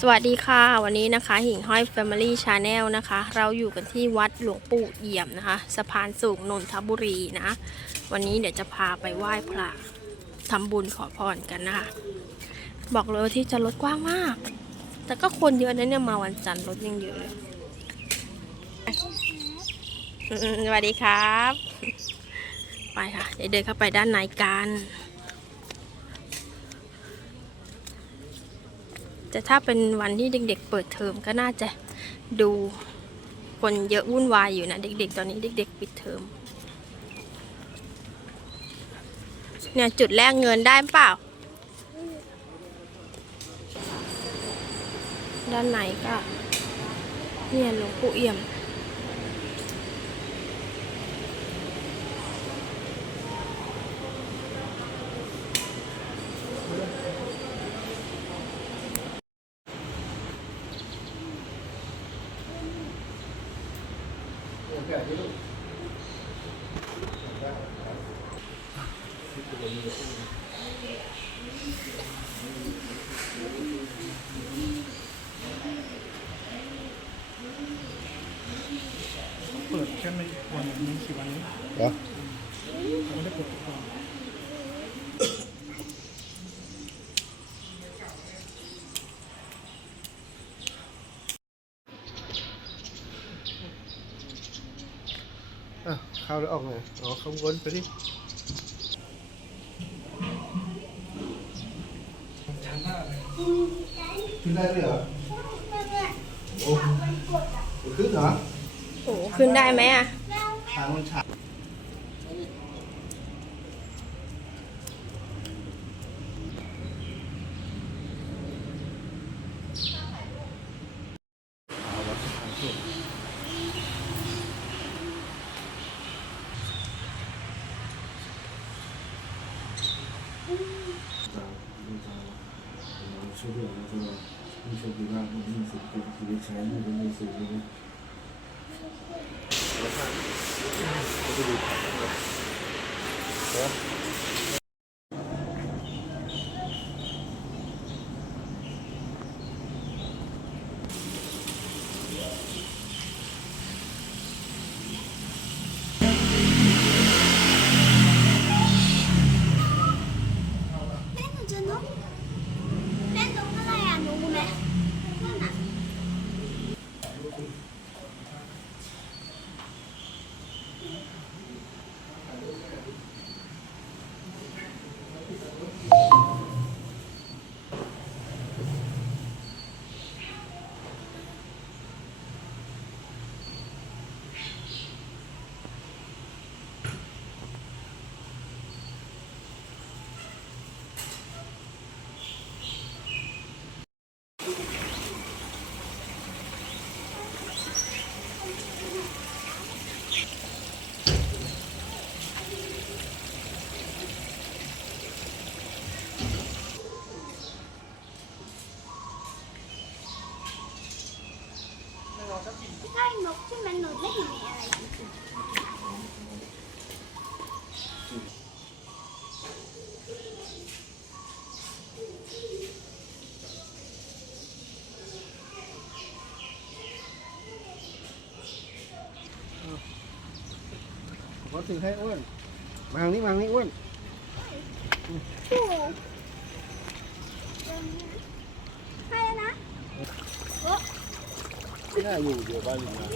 สวัสดีค่ะ วันนี้นะคะ หิ่งห้อย Family Channel นะคะ เราอยู่กันที่วัดหลวงปู่เอี่ยมนะคะ สะพานสูงนนทบุรีนะ วันนี้เดี๋ยวจะพาไปไหว้พระทำบุญขอพรกันนะคะ บอกเลยว่าที่จะรถกว้างมาก แต่ก็คนเยอะนะเนี่ยมาวันจันทร์รถยังเยอะเลยสวัสดีครับ ไปค่ะ เดี๋ยวเดินเข้าไปด้านในกัน แต่ถ้าเป็นวันที่เด็ก ๆ เปิดเทอมก็น่าจะดูคนเยอะวุ่นวายอยู่นะเด็ก ๆ ตอนนี้เด็ก ๆ ปิดเทอมเนี่ยจุดแรกเงินได้เปล่า ด้านไหนก็ เนี่ยหลวงปู่เอี่ยม เปิดแค่ไม่วันนี้กี่วันนี้เหรอผมไม่ได้เปิดทุกวัน อะ เข้าแล้วออกไงอ๋อข้างบนไปดิชั้นหน้าเลยขึ้นได้เลยเหรอโอ้ขึ้นเหรอโอ้ขึ้นได้ไหมอะทางมันชันเอาวัดสะพานพุทธ 消费完了之后，你说陪伴和面子，比比的钱，那个面子，这个。我看， ขอถือให้อ้วนมางนี่มางนี่อ้วนให้นะน่าอยู่เดี๋ยวบ้านอยู่นะ